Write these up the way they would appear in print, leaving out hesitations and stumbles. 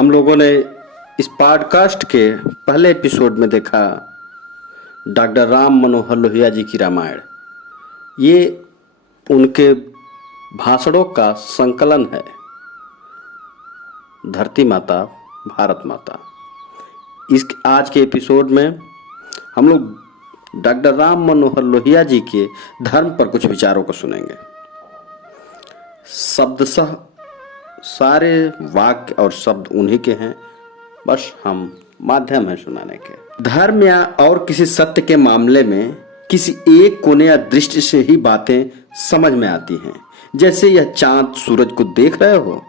हम लोगों ने इस पॉडकास्ट के पहले एपिसोड में देखा डॉक्टर राम मनोहर लोहिया जी की रामायण। ये उनके भाषणों का संकलन है। धरती माता, भारत माता। इस आज के एपिसोड में हम लोग डॉक्टर राम मनोहर लोहिया जी के धर्म पर कुछ विचारों को सुनेंगे। शब्दशः सारे वाक्य और शब्द उन्हीं के हैं, बस हम माध्यम हैं सुनाने के। धर्म या और किसी सत्य के मामले में किसी एक कोने या दृष्टि से ही बातें समझ में आती हैं। जैसे यह चांद सूरज को देख रहे हो,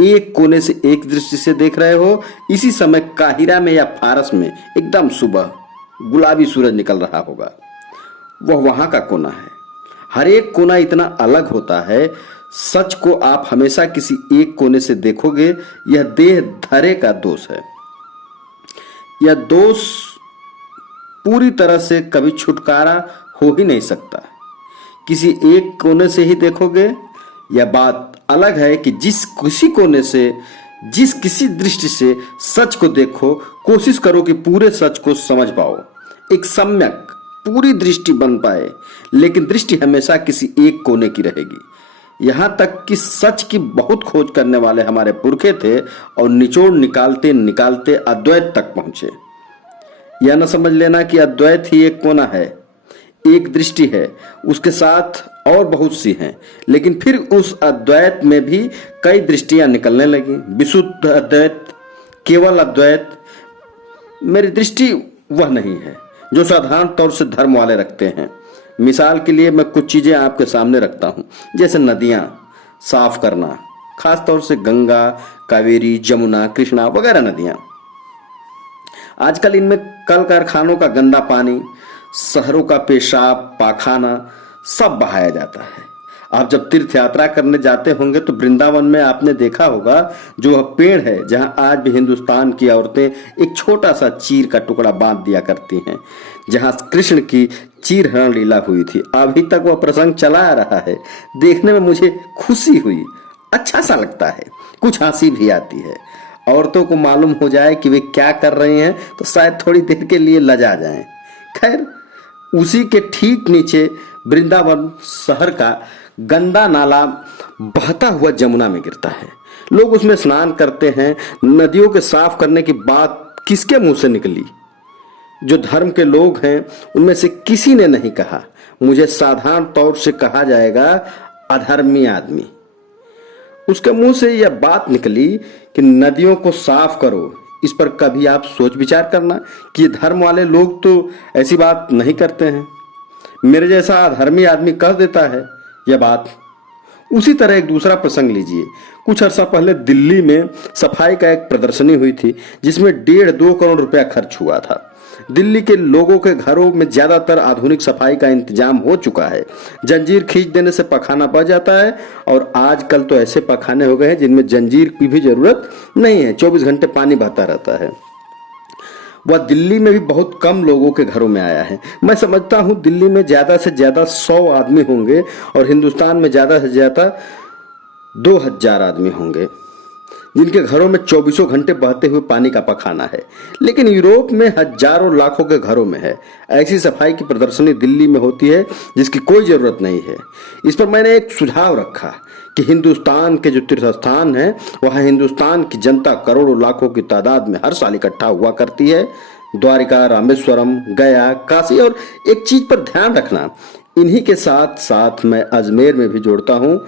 एक कोने से एक दृष्टि से देख रहे हो। इसी समय काहिरा में या फारस में एकदम सुबह गुलाबी सूरज निकल रहा होगा, वह वहां का कोना है। हर एक कोना इतना अलग होता है। सच को आप हमेशा किसी एक कोने से देखोगे। यह देह धरे का दोष है। यह दोष पूरी तरह से कभी छुटकारा हो ही नहीं सकता। किसी एक कोने से ही देखोगे। यह बात अलग है कि जिस किसी दृष्टि से सच को देखो, कोशिश करो कि पूरे सच को समझ पाओ, एक सम्यक पूरी दृष्टि बन पाए। लेकिन दृष्टि हमेशा किसी एक कोने की रहेगी। यहाँ तक कि सच की बहुत खोज करने वाले हमारे पुरखे थे और निचोड़ निकालते निकालते अद्वैत तक पहुंचे। यह न समझ लेना कि अद्वैत ही एक कोना है, एक दृष्टि है, उसके साथ और बहुत सी हैं। लेकिन फिर उस अद्वैत में भी कई दृष्टियां निकलने लगी। विशुद्ध अद्वैत, केवल अद्वैत। मेरी दृष्टि वह नहीं है जो साधारण तौर से धर्म वाले रखते हैं। मिसाल के लिए मैं कुछ चीजें आपके सामने रखता हूं, जैसे नदियां साफ करना, खास तौर से गंगा, कावेरी, जमुना, कृष्णा वगैरह नदियां। आजकल इनमें कल कारखानों का गंदा पानी, शहरों का पेशाब पाखाना सब बहाया जाता है। आप जब तीर्थ यात्रा करने जाते होंगे तो वृंदावन में आपने देखा होगा, जो वह पेड़ है जहां आज भी हिंदुस्तान की औरतें एक छोटा सा चीर का टुकड़ा बांध दिया करती हैं, जहां कृष्ण की चीर हरण लीला हुई थी। अभी तक वह प्रसंग चला आ रहा है। देखने में मुझे खुशी हुई, अच्छा सा लगता है, कुछ हंसी भी आती है। औरतों को मालूम हो जाए कि वे क्या कर रही हैं तो शायद थोड़ी देर के लिए लजा जाएं। खैर, उसी के ठीक नीचे वृंदावन शहर का गंदा नाला बहता हुआ जमुना में गिरता है। लोग उसमें स्नान करते हैं। नदियों के साफ करने की बात किसके मुंह से निकली? जो धर्म के लोग हैं उनमें से किसी ने नहीं कहा। मुझे साधारण तौर से कहा जाएगा अधर्मी आदमी। उसके मुंह से यह बात निकली कि नदियों को साफ करो। इस पर कभी आप सोच विचार करना कि ये धर्म वाले लोग तो ऐसी बात नहीं करते हैं। मेरे जैसा अधर्मी आदमी कह देता है यह बात। उसी तरह एक दूसरा प्रसंग लीजिए। कुछ अर्सा पहले दिल्ली में सफाई का एक प्रदर्शनी हुई थी, जिसमें 1.5-2 करोड़ रुपया खर्च हुआ था। दिल्ली के लोगों के घरों में ज्यादातर आधुनिक सफाई का इंतजाम हो चुका है। जंजीर खींच देने से पखाना बह जाता है, और आजकल तो ऐसे पखाने हो गए हैं जिनमें जंजीर की भी जरूरत नहीं है, 24 घंटे पानी बहता रहता है। वह दिल्ली में भी बहुत कम लोगों के घरों में आया है। मैं समझता हूं दिल्ली में ज्यादा से ज्यादा 100 आदमी होंगे और हिंदुस्तान में ज्यादा से ज्यादा 2000 आदमी होंगे जिनके घरों में 24 घंटे बहते हुए पानी का पखाना है। लेकिन यूरोप में हजारों लाखों के घरों में है। ऐसी सफाई की प्रदर्शनी दिल्ली में होती है जिसकी कोई जरूरत नहीं है। इस पर मैंने एक सुझाव रखा कि हिंदुस्तान के जो तीर्थ स्थान है, वहां हिंदुस्तान की जनता करोड़ों लाखों की तादाद में हर साल इकट्ठा हुआ करती है। द्वारिका, रामेश्वरम, गया, काशी। और एक चीज पर ध्यान रखना, इन्हीं के साथ साथ मैं अजमेर में भी जोड़ता हूं।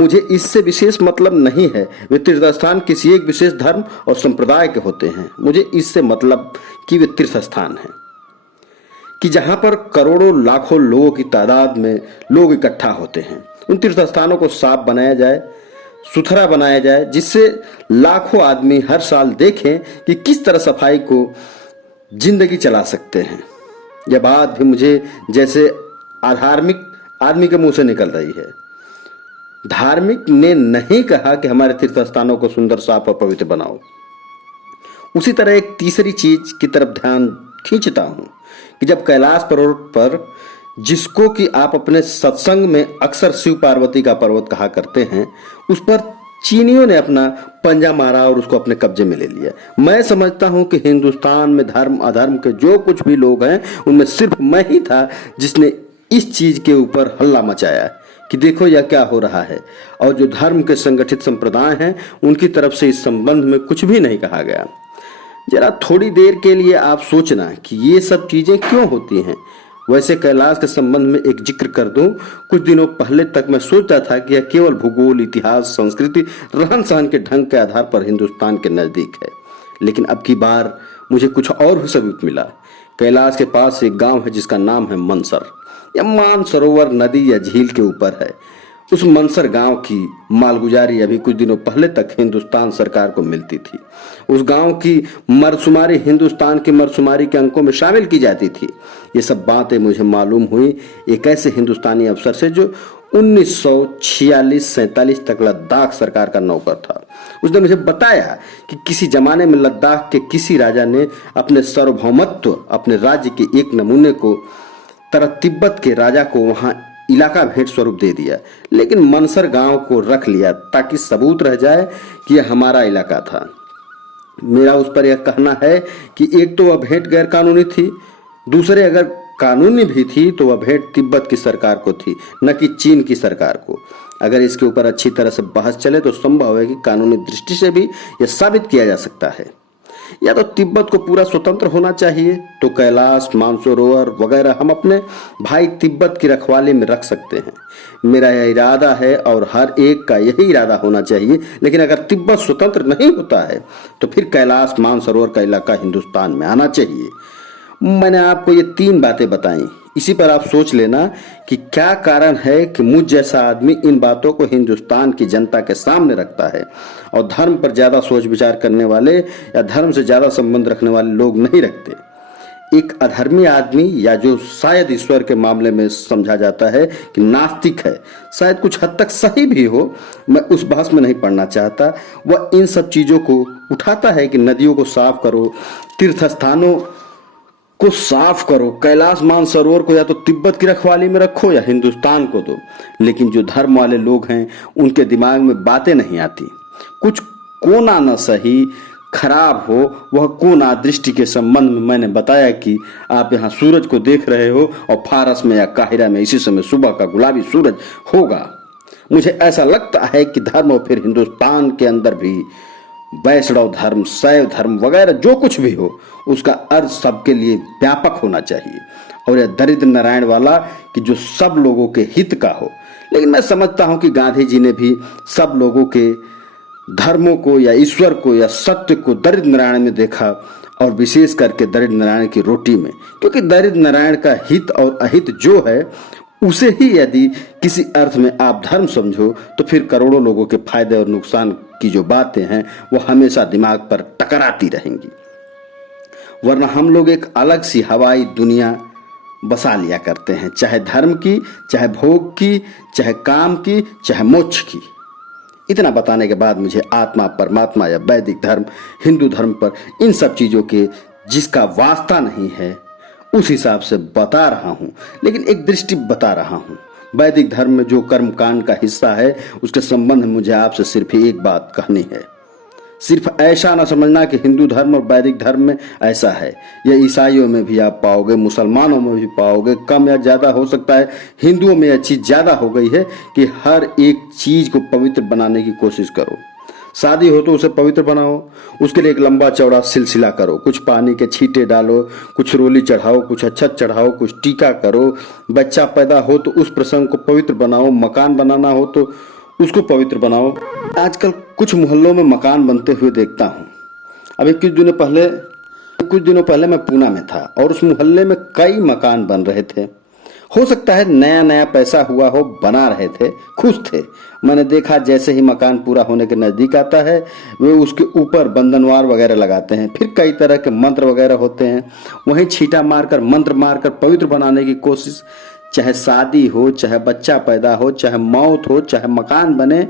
मुझे इससे विशेष मतलब नहीं है वे तीर्थ स्थान किसी एक विशेष धर्म और संप्रदाय के होते हैं। मुझे इससे मतलब कि वे तीर्थ स्थान हैं कि जहां पर करोड़ों लाखों लोगों की तादाद में लोग इकट्ठा होते हैं। उन तीर्थ स्थानों को साफ बनाया जाए, सुथरा बनाया जाए, जिससे लाखों आदमी हर साल देखें कि किस तरह सफाई को जिंदगी चला सकते हैं। यह बात भी मुझे जैसे अधार्मिक आदमी के मुंह से निकल रही है। धार्मिक ने नहीं कहा कि हमारे तीर्थ स्थानों को सुंदर, साफ और पवित्र बनाओ। उसी तरह एक तीसरी चीज की तरफ ध्यान खींचता हूं कि जब कैलाश पर्वत पर, जिसको कि आप अपने सत्संग में अक्सर शिव पार्वती का पर्वत कहा करते हैं, उस पर चीनियों ने अपना पंजा मारा और उसको अपने कब्जे में ले लिया। मैं समझता हूं कि हिंदुस्तान में धर्म अधर्म के जो कुछ भी लोग हैं उनमें सिर्फ मैं ही था जिसने इस चीज के ऊपर हल्ला मचाया कि देखो यह क्या हो रहा है, और जो धर्म के संगठित संप्रदाय हैं उनकी तरफ से इस संबंध में कुछ भी नहीं कहा गया। जरा थोड़ी देर के लिए आप सोचना कि ये सब चीजें क्यों होती हैं। वैसे कैलाश के संबंध में एक जिक्र कर दूं, कुछ दिनों पहले तक मैं सोचता था कि यह केवल भूगोल, इतिहास, संस्कृति, रहन सहन के ढंग के आधार पर हिंदुस्तान के नजदीक है, लेकिन अब की बार मुझे कुछ और सबूत मिला। कैलाश के पास एक गांव है जिसका नाम है मनसर। यह मानसरोवर नदी या झील के ऊपर है। उस मनसर गांव की मालगुजारी अभी कुछ दिनों पहले तक हिंदुस्तान सरकार को मिलती थी। उस गांव की मरसुमारी हिंदुस्तान की मरसुमारी के अंकों में शामिल की जाती थी। ये सब बातें मुझे मालूम हुई एक ऐसे हिंदुस्तानी अफसर से जो 1946-47 तक लद्दाख सरकार का नौकर था। उसने मुझे बताया कि किसी जमाने में लद्दाख के किसी राजा ने अपने सार्वभौमत्व, अपने राज्य के एक नमूने को तरह तिब्बत के राजा को वहां इलाका भेंट स्वरूप दे दिया, लेकिन मनसर गांव को रख लिया ताकि सबूत रह जाए कि यह हमारा इलाका था। मेरा उस पर यह कहना है कि एक तो वह भेंट गैर कानूनी थी, दूसरे अगर कानूनी भी थी तो वह भेंट तिब्बत की सरकार को थी, न कि चीन की सरकार को। अगर इसके ऊपर अच्छी तरह से बहस चले तो संभव है कि कानूनी दृष्टि से भी यह साबित किया जा सकता है। या तो तिब्बत को पूरा स्वतंत्र होना चाहिए, तो कैलाश, मानसरोवर वगैरह हम अपने भाई तिब्बत की रखवाली में रख सकते हैं। मेरा यह इरादा है और हर एक का यही इरादा होना चाहिए। लेकिन अगर तिब्बत स्वतंत्र नहीं होता है तो फिर कैलाश, मानसरोवर का इलाका हिंदुस्तान में आना चाहिए। मैंने आपको ये 3 बातें बताई। इसी पर आप सोच लेना कि क्या कारण है कि मुझ जैसा आदमी इन बातों को हिंदुस्तान की जनता के सामने रखता है और धर्म पर ज्यादा सोच विचार करने वाले या धर्म से ज्यादा संबंध रखने वाले लोग नहीं रखते। एक अधर्मी आदमी, या जो शायद ईश्वर के मामले में समझा जाता है कि नास्तिक है, शायद कुछ हद तक सही भी हो, मैं उस बहस में नहीं पढ़ना चाहता। वह इन सब चीजों को उठाता है कि नदियों को साफ करो, तीर्थ स्थानों को साफ करो, कैलाश मानसरोवर को या तो तिब्बत की रखवाली में रखो या हिंदुस्तान को दो। लेकिन जो धर्म वाले लोग हैं उनके दिमाग में बातें नहीं आती। कुछ कोना न सही खराब हो, वह कोना दृष्टि के संबंध में मैंने बताया कि आप यहाँ सूरज को देख रहे हो और फारस में या काहिरा में इसी समय सुबह का गुलाबी सूरज होगा। मुझे ऐसा लगता है कि धर्म और फिर हिंदुस्तान के अंदर भी वैष्णव धर्म, शैव धर्म वगैरह जो कुछ भी हो, उसका अर्थ सबके लिए व्यापक होना चाहिए और यह दरिद्र नारायण वाला कि जो सब लोगों के हित का हो। लेकिन मैं समझता हूं कि गांधी जी ने भी सब लोगों के धर्मों को या ईश्वर को या सत्य को दरिद्र नारायण में देखा, और विशेष करके दरिद्र नारायण की रोटी में, क्योंकि दरिद्र नारायण का हित और अहित जो है उसे ही यदि किसी अर्थ में आप धर्म समझो तो फिर करोड़ों लोगों के फायदे और नुकसान की जो बातें हैं वो हमेशा दिमाग पर टकराती रहेंगी। वरना हम लोग एक अलग सी हवाई दुनिया बसा लिया करते हैं, चाहे धर्म की, चाहे भोग की, चाहे काम की, चाहे मोक्ष की। इतना बताने के बाद मुझे आत्मा, परमात्मा या वैदिक धर्म, हिंदू धर्म पर, इन सब चीजों के जिसका वास्ता नहीं है उस हिसाब से बता रहा हूं, लेकिन एक दृष्टि बता रहा हूं। वैदिक धर्म में जो कर्मकांड का हिस्सा है उसके संबंध में मुझे आपसे सिर्फ एक बात कहनी है। सिर्फ ऐसा ना समझना कि हिंदू धर्म और वैदिक धर्म में ऐसा है। यह ईसाइयों में भी आप पाओगे, मुसलमानों में भी पाओगे। कम या ज्यादा हो सकता है, हिंदुओं में यह चीज ज्यादा हो गई है कि हर एक चीज को पवित्र बनाने की कोशिश करो। शादी हो तो उसे पवित्र बनाओ, उसके लिए एक लंबा चौड़ा सिलसिला करो, कुछ पानी के छींटे डालो, कुछ रोली चढ़ाओ, कुछ अच्छत चढ़ाओ, कुछ टीका करो। बच्चा पैदा हो तो उस प्रसंग को पवित्र बनाओ, मकान बनाना हो तो उसको पवित्र बनाओ। आजकल कुछ मोहल्लों में मकान बनते हुए देखता हूँ। अभी कुछ दिनों पहले मैं पूना में था और उस मोहल्ले में कई मकान बन रहे थे। हो सकता है नया नया पैसा हुआ हो, बना रहे थे, खुश थे। मैंने देखा जैसे ही मकान पूरा होने के नजदीक आता है वे उसके ऊपर बंधनवार वगैरह लगाते हैं, फिर कई तरह के मंत्र वगैरह होते हैं। वहीं छींटा मारकर, मंत्र मारकर पवित्र बनाने की कोशिश। चाहे शादी हो, चाहे बच्चा पैदा हो, चाहे मौत हो, चाहे मकान बने,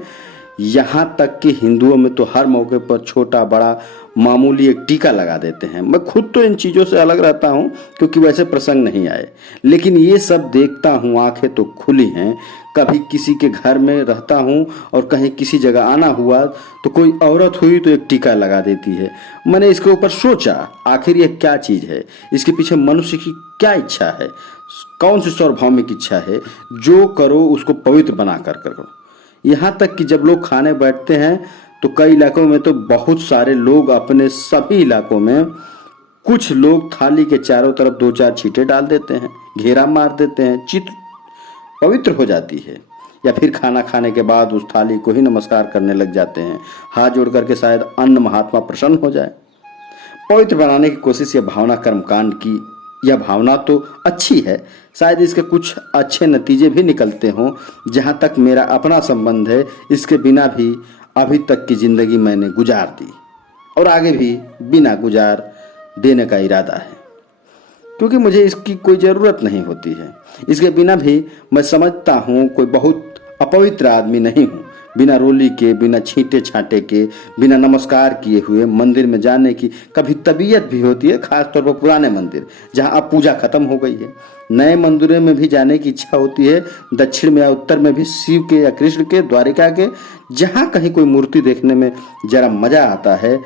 यहाँ तक कि हिंदुओं में तो हर मौके पर छोटा बड़ा मामूली एक टीका लगा देते हैं। मैं खुद तो इन चीज़ों से अलग रहता हूँ क्योंकि वैसे प्रसंग नहीं आए, लेकिन ये सब देखता हूँ, आंखें तो खुली हैं। कभी किसी के घर में रहता हूँ और कहीं किसी जगह आना हुआ तो कोई औरत हुई तो एक टीका लगा देती है। मैंने इसके ऊपर सोचा, आखिर यह क्या चीज़ है, इसके पीछे मनुष्य की क्या इच्छा है, कौन सी सार्वभौमिक इच्छा है। जो करो उसको पवित्र बना कर करो। यहाँ तक कि जब लोग खाने बैठते हैं तो कई इलाकों में तो बहुत सारे लोग, अपने सभी इलाकों में कुछ लोग थाली के चारों तरफ 2-4 छींटे डाल देते हैं, घेरा मार देते हैं, चित्त पवित्र हो जाती है। या फिर खाना खाने के बाद उस थाली को ही नमस्कार करने लग जाते हैं, हाथ जोड़ करके, शायद अन्न महात्मा प्रसन्न हो जाए। पवित्र बनाने की कोशिश या भावना कर्मकांड की, यह भावना तो अच्छी है, शायद इसके कुछ अच्छे नतीजे भी निकलते हों। जहाँ तक मेरा अपना संबंध है, इसके बिना भी अभी तक की जिंदगी मैंने गुजार दी और आगे भी बिना गुजार देने का इरादा है, क्योंकि मुझे इसकी कोई ज़रूरत नहीं होती है। इसके बिना भी मैं समझता हूँ कोई बहुत अपवित्र आदमी नहीं हूँ। बिना रोली के, बिना छींटे छांटे के, बिना नमस्कार किए हुए मंदिर में जाने की कभी तबीयत भी होती है, खासतौर पर पुराने मंदिर जहाँ अब पूजा खत्म हो गई है। नए मंदिरों में भी जाने की इच्छा होती है, दक्षिण में या उत्तर में भी, शिव के या कृष्ण के, द्वारिका के, जहाँ कहीं कोई मूर्ति देखने में जरा मजा आता है।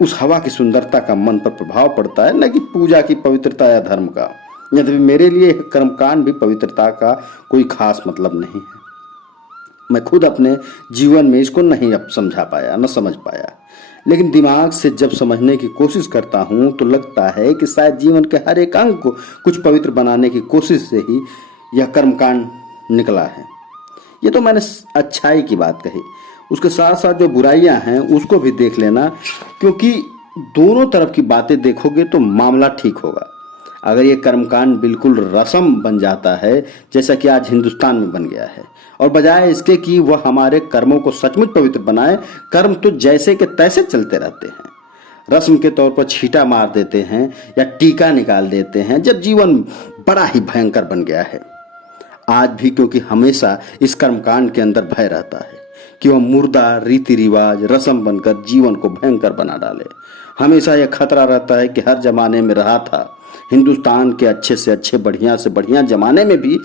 उस हवा की सुंदरता का मन पर प्रभाव पड़ता है, न कि पूजा की पवित्रता या धर्म का। यद्यपि मेरे लिए कर्मकांड भी पवित्रता का कोई खास मतलब नहीं है। मैं खुद अपने जीवन में इसको नहीं अब समझा पाया, न समझ पाया, लेकिन दिमाग से जब समझने की कोशिश करता हूँ तो लगता है कि शायद जीवन के हर एक अंग को कुछ पवित्र बनाने की कोशिश से ही यह कर्मकांड निकला है। ये तो मैंने अच्छाई की बात कही, उसके साथ साथ जो बुराइयां हैं उसको भी देख लेना, क्योंकि दोनों तरफ की बातें देखोगे तो मामला ठीक होगा। अगर ये कर्मकांड बिल्कुल रस्म बन जाता है, जैसा कि आज हिंदुस्तान में बन गया है, और बजाय इसके कि वह हमारे कर्मों को सचमुच पवित्र बनाए, कर्म तो जैसे के तैसे चलते रहते हैं। रस्म के तौर पर छींटा मार देते हैं या टीका निकाल देते हैं, जब जीवन बड़ा ही भयंकर बन गया है आज भी, क्योंकि हमेशा इस कर्मकांड के अंदर भय रहता है कि वह मुर्दा रीति रिवाज रस्म बनकर जीवन को भयंकर बना डाले। हमेशा यह खतरा रहता है कि हर जमाने में रहा था, हिंदुस्तान के अच्छे से अच्छे, बढ़िया से बढ़िया जमाने में भी,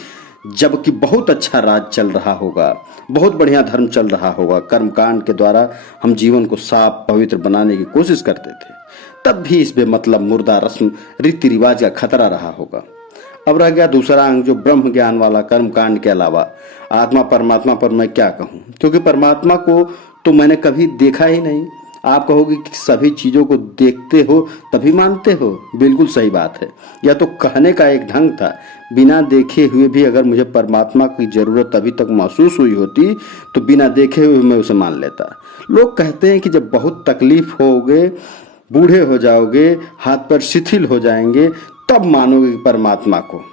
जबकि बहुत अच्छा राज चल रहा होगा, बहुत बढ़िया धर्म चल रहा होगा, कर्मकांड के द्वारा हम जीवन को साफ पवित्र बनाने की कोशिश करते थे, तब भी इस बेमतलब मुर्दा रस्म रीति रिवाज का खतरा रहा होगा। अब रह गया दूसरा अंग, जो ब्रह्म ज्ञान वाला कर्मकांड के अलावा आत्मा परमात्मा पर मैं क्या कहूँ, क्योंकि परमात्मा को तो मैंने कभी देखा ही नहीं। आप कहोगे कि सभी चीज़ों को देखते हो तभी मानते हो, बिल्कुल सही बात है। यह तो कहने का एक ढंग था। बिना देखे हुए भी अगर मुझे परमात्मा की ज़रूरत अभी तक महसूस हुई होती तो बिना देखे हुए मैं उसे मान लेता। लोग कहते हैं कि जब बहुत तकलीफ होगे, बूढ़े हो जाओगे, हाथ पैर शिथिल हो जाएंगे, तब मानोगे परमात्मा को।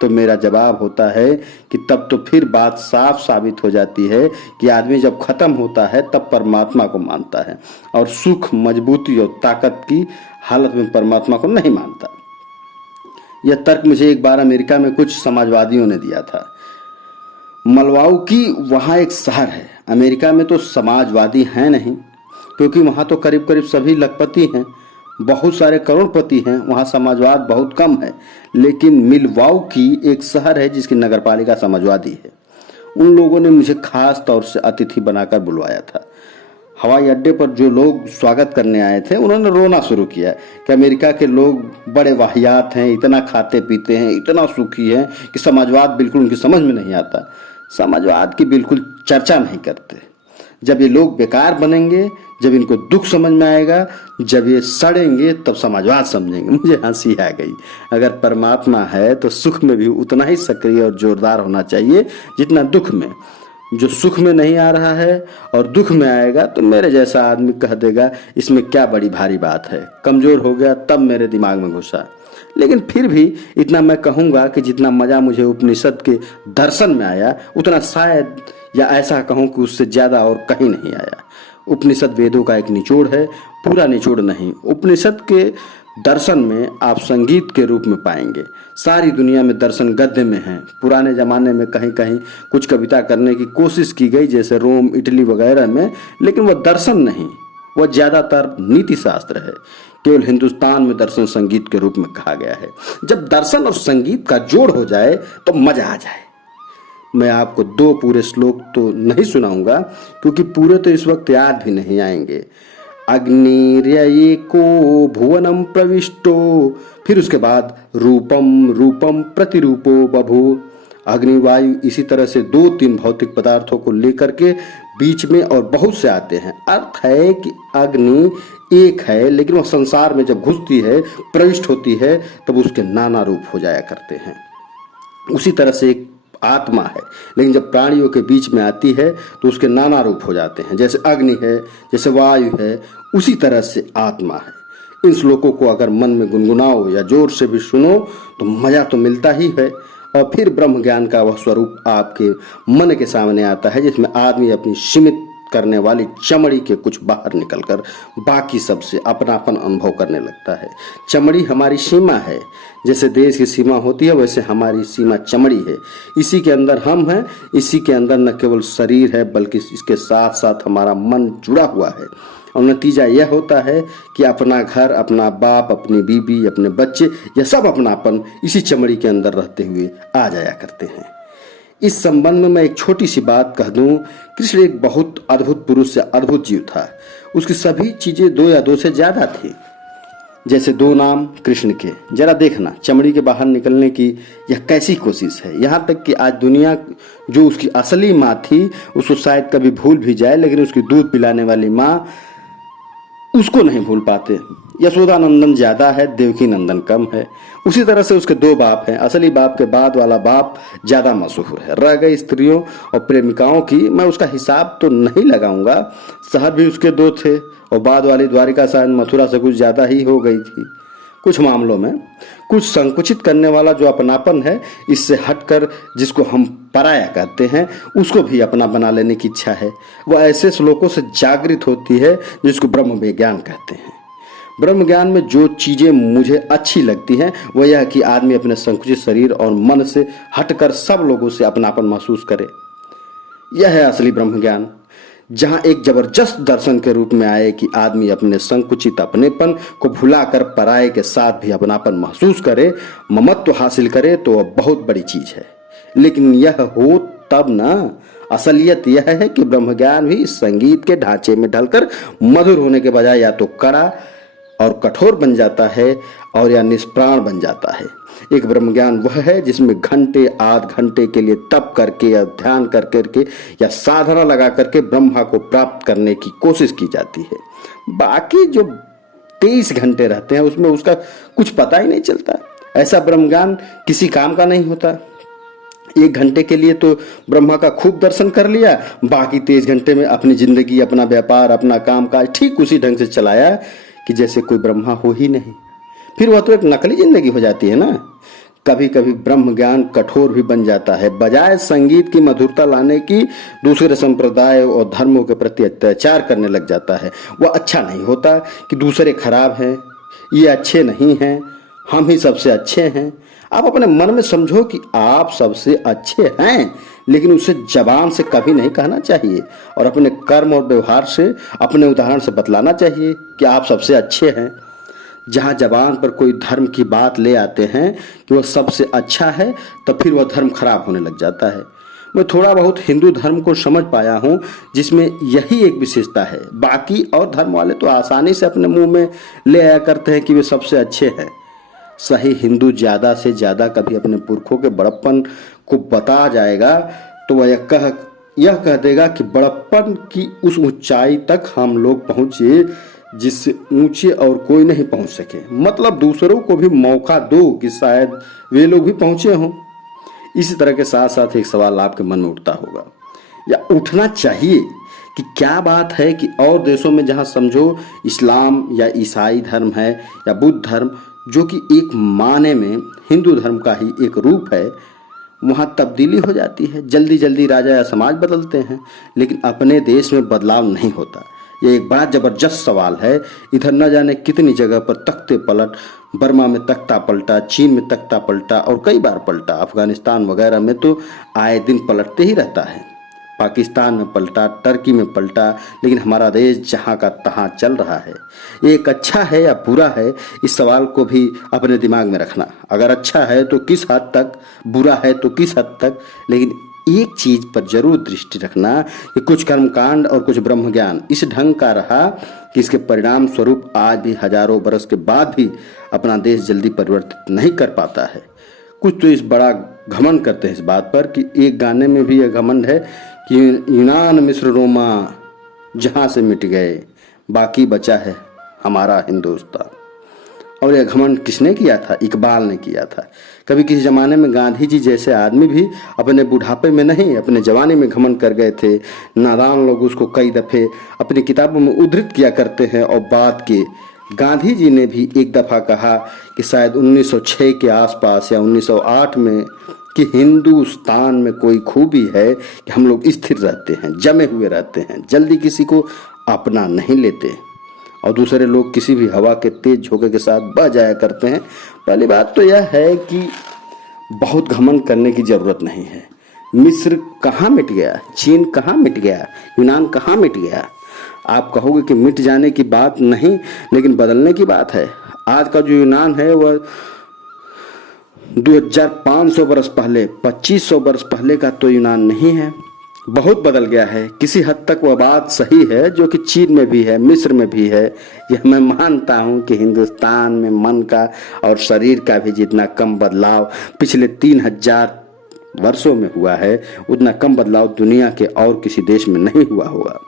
तो मेरा जवाब होता है कि तब तो फिर बात साफ साबित हो जाती है कि आदमी जब खत्म होता है तब परमात्मा को मानता है, और सुख, मजबूती और ताकत की हालत में परमात्मा को नहीं मानता। यह तर्क मुझे एक बार अमेरिका में कुछ समाजवादियों ने दिया था। मलवाउकी वहाँ एक शहर है। अमेरिका में तो समाजवादी हैं नहीं, क्योंकि वहाँ तो करीब करीब सभी लखपति हैं, बहुत सारे करोड़पति हैं, वहाँ समाजवाद बहुत कम है। लेकिन मिलवाउकी एक शहर है जिसकी नगरपालिका समाजवादी है। उन लोगों ने मुझे खास तौर से अतिथि बनाकर बुलवाया था। हवाई अड्डे पर जो लोग स्वागत करने आए थे उन्होंने रोना शुरू किया कि अमेरिका के लोग बड़े वाहियात हैं, इतना खाते पीते हैं, इतना सुखी हैं कि समाजवाद बिल्कुल उनकी समझ में नहीं आता। समाजवाद की बिल्कुल चर्चा नहीं करते। जब ये लोग बेकार बनेंगे, जब इनको दुख समझ में आएगा, जब ये सड़ेंगे, तब समाजवाद समझेंगे। मुझे हंसी आ गई। अगर परमात्मा है तो सुख में भी उतना ही सक्रिय और जोरदार होना चाहिए जितना दुख में। जो सुख में नहीं आ रहा है और दुख में आएगा तो मेरे जैसा आदमी कह देगा इसमें क्या बड़ी भारी बात है। कमजोर हो गया तब मेरे दिमाग में घुसा। लेकिन फिर भी इतना मैं कहूँगा कि जितना मजा मुझे उपनिषद के दर्शन में आया, उतना शायद, या ऐसा कहूँ कि उससे ज़्यादा और कहीं नहीं आया। उपनिषद वेदों का एक निचोड़ है, पूरा निचोड़ नहीं। उपनिषद के दर्शन में आप संगीत के रूप में पाएंगे। सारी दुनिया में दर्शन गद्य में हैं। पुराने ज़माने में कहीं कहीं कुछ कविता करने की कोशिश की गई, जैसे रोम, इटली वगैरह में, लेकिन वह दर्शन नहीं, वह ज़्यादातर नीति शास्त्र है। केवल हिंदुस्तान में दर्शन संगीत के रूप में कहा गया है। जब दर्शन और संगीत का जोड़ हो जाए तो मजा आ जाए। मैं आपको 2 पूरे श्लोक तो नहीं सुनाऊंगा, क्योंकि पूरे तो इस वक्त याद भी नहीं आएंगे। अग्निर्यको भुवनम प्रविष्टो, फिर उसके बाद रूपम रूपम प्रतिरूपो बभू। अग्नि, वायु, इसी तरह से 2-3 भौतिक पदार्थों को लेकर के बीच में और बहुत से आते हैं। अर्थ है कि अग्नि एक है, लेकिन वह संसार में जब घुसती है, प्रविष्ट होती है, तब उसके नाना रूप हो जाया करते हैं। उसी तरह से एक आत्मा है, लेकिन जब प्राणियों के बीच में आती है तो उसके नाना रूप हो जाते हैं। जैसे अग्नि है, जैसे वायु है, उसी तरह से आत्मा है। इन श्लोकों को अगर मन में गुनगुनाओ या जोर से भी सुनो तो मजा तो मिलता ही है। और फिर ब्रह्म ज्ञान का वह स्वरूप आपके मन के सामने आता है, जिसमें आदमी अपनी सीमित करने वाली चमड़ी के कुछ बाहर निकलकर बाकी सबसे अपनापन अनुभव करने लगता है। चमड़ी हमारी सीमा है। जैसे देश की सीमा होती है, वैसे हमारी सीमा चमड़ी है। इसी के अंदर हम हैं। इसी के अंदर न केवल शरीर है, बल्कि इसके साथ साथ हमारा मन जुड़ा हुआ है। और नतीजा यह होता है कि अपना घर, अपना बाप, अपनी बीबी, अपने बच्चे, यह सब अपनापन इसी चमड़ी के अंदर रहते हुए आ जाया करते हैं। इस संबंध में मैं एक छोटी सी बात कह दूं। कृष्ण एक बहुत अद्भुत पुरुष या अद्भुत जीव था। उसकी सभी चीजें 2 या 2 से ज्यादा थी। जैसे 2 नाम कृष्ण के, जरा देखना चमड़ी के बाहर निकलने की यह कैसी कोशिश है। यहाँ तक कि आज दुनिया जो उसकी असली माँ थी, उसको शायद कभी भूल भी जाए, लेकिन उसकी दूध पिलाने वाली माँ उसको नहीं भूल पाते। यशोदा नंदन ज्यादा है, देवकी नंदन कम है। उसी तरह से उसके 2 बाप हैं। असली बाप के बाद वाला बाप ज्यादा मशहूर है। रह गई स्त्रियों और प्रेमिकाओं की, मैं उसका हिसाब तो नहीं लगाऊंगा। शहर भी उसके 2 थे, और बाद वाली द्वारिका शायद मथुरा से कुछ ज्यादा ही हो गई थी। कुछ मामलों में कुछ संकुचित करने वाला जो अपनापन है, इससे हटकर जिसको हम पराया कहते हैं, उसको भी अपना बना लेने की इच्छा है। वह ऐसे श्लोकों से जागृत होती है जिसको ब्रह्म विज्ञान कहते हैं। ब्रह्म ज्ञान में जो चीजें मुझे अच्छी लगती हैं, वह यह कि आदमी अपने संकुचित शरीर और मन से हटकर सब लोगों से अपनापन महसूस करे। यह है असली ब्रह्म ज्ञान, जहां एक जबरदस्त दर्शन के रूप में आए कि आदमी अपने संकुचित अपनेपन को भुलाकर पराये के साथ भी अपनापन महसूस करे, ममत्व हासिल करे, तो वह बहुत बड़ी चीज है। लेकिन यह हो तब ना। असलियत यह है कि ब्रह्म ज्ञान भी संगीत के ढांचे में ढलकर मधुर होने के बजाय या तो कड़ा और कठोर बन जाता है, और या निष्प्राण बन जाता है। एक ब्रह्म ज्ञान वह है जिसमें घंटे आध घंटे के लिए तप करके या ध्यान कर करके या साधना लगा करके ब्रह्मा को प्राप्त करने की कोशिश की जाती है। बाकी जो 23 घंटे रहते हैं, उसमें उसका कुछ पता ही नहीं चलता। ऐसा ब्रह्म ज्ञान किसी काम का नहीं होता। 1 घंटे के लिए तो ब्रह्मा का खूब दर्शन कर लिया, बाकी 23 घंटे में अपनी जिंदगी, अपना व्यापार, अपना काम काज ठीक उसी ढंग से चलाया कि जैसे कोई ब्रह्मा हो ही नहीं। फिर वह तो एक नकली जिंदगी हो जाती है ना। कभी कभी ब्रह्म ज्ञान कठोर भी बन जाता है। बजाय संगीत की मधुरता लाने की, दूसरे संप्रदाय और धर्मों के प्रति अत्याचार करने लग जाता है। वह अच्छा नहीं होता कि दूसरे खराब हैं, ये अच्छे नहीं हैं, हम ही सबसे अच्छे हैं। आप अपने मन में समझो कि आप सबसे अच्छे हैं, लेकिन उसे जबान से कभी नहीं कहना चाहिए, और अपने कर्म और व्यवहार से, अपने उदाहरण से बतलाना चाहिए कि आप सबसे अच्छे हैं। जहाँ जबान पर कोई धर्म की बात ले आते हैं कि वह सबसे अच्छा है, तो फिर वह धर्म खराब होने लग जाता है। मैं थोड़ा बहुत हिंदू धर्म को समझ पाया हूँ, जिसमें यही एक विशेषता है। बाकी और धर्म वाले तो आसानी से अपने मुंह में ले आया करते हैं कि वे सबसे अच्छे हैं। सही हिंदू ज़्यादा से ज़्यादा कभी अपने पुरखों के बड़प्पन को बता जाएगा तो वह यह कह देगा कि बड़प्पन की उस ऊंचाई तक हम लोग पहुँचे जिससे ऊंचे और कोई नहीं पहुंच सके। मतलब दूसरों को भी मौका दो कि शायद वे लोग भी पहुंचे हों। इसी तरह के साथ साथ एक सवाल आपके मन में उठता होगा, या उठना चाहिए, कि क्या बात है कि और देशों में जहां समझो इस्लाम या ईसाई धर्म है या बुद्ध धर्म, जो कि एक माने में हिंदू धर्म का ही एक रूप है, वहाँ तब्दीली हो जाती है। जल्दी जल्दी राजा या समाज बदलते हैं, लेकिन अपने देश में बदलाव नहीं होता। ये एक बड़ा जबरदस्त सवाल है। इधर न जाने कितनी जगह पर तख्ते पलट, बर्मा में तख्ता पलटा, चीन में तख्ता पलटा और कई बार पलटा, अफगानिस्तान वगैरह में तो आए दिन पलटते ही रहता है। पाकिस्तान में पलटा, टर्की में पलटा, लेकिन हमारा देश जहाँ का तहाँ चल रहा है। ये एक अच्छा है या बुरा है, इस सवाल को भी अपने दिमाग में रखना। अगर अच्छा है तो किस हद तक, बुरा है तो किस हद तक, लेकिन एक चीज पर जरूर दृष्टि रखना कि कुछ कर्मकांड और कुछ ब्रह्म ज्ञान इस ढंग का रहा कि इसके परिणाम स्वरूप आज भी हजारों बरस के बाद भी अपना देश जल्दी परिवर्तित नहीं कर पाता है। कुछ तो इस बड़ा घमंड करते हैं इस बात पर कि एक गाने में भी यह घमंड है कि यूनान मिस्र रोमा जहाँ से मिट गए, बाकी बचा है हमारा हिंदुस्तान। और यह घमंड किसने किया था? इकबाल ने किया था। कभी किसी जमाने में गांधी जी जैसे आदमी भी अपने बुढ़ापे में नहीं, अपने जवानी में घमंड कर गए थे। नादान लोग उसको कई दफ़े अपनी किताबों में उद्धृत किया करते हैं। और बात के गांधी जी ने भी एक दफ़ा कहा कि शायद 1906 के आसपास या 1908 में कि हिंदुस्तान में कोई खूबी है कि हम लोग स्थिर रहते हैं, जमे हुए रहते हैं, जल्दी किसी को अपना नहीं लेते और दूसरे लोग किसी भी हवा के तेज झोंके के साथ बह जाया करते हैं। पहली बात तो यह है कि बहुत घमंड करने की जरूरत नहीं है। मिस्र कहाँ मिट गया, चीन कहाँ मिट गया, यूनान कहाँ मिट गया? आप कहोगे कि मिट जाने की बात नहीं, लेकिन बदलने की बात है। आज का जो यूनान है वह 2500 बरस पहले, 2500 बरस पहले का तो यूनान नहीं है, बहुत बदल गया है। किसी हद तक वह बात सही है जो कि चीन में भी है, मिस्र में भी है। यह मैं मानता हूं कि हिंदुस्तान में मन का और शरीर का भी जितना कम बदलाव पिछले 3000 वर्षों में हुआ है, उतना कम बदलाव दुनिया के और किसी देश में नहीं हुआ होगा।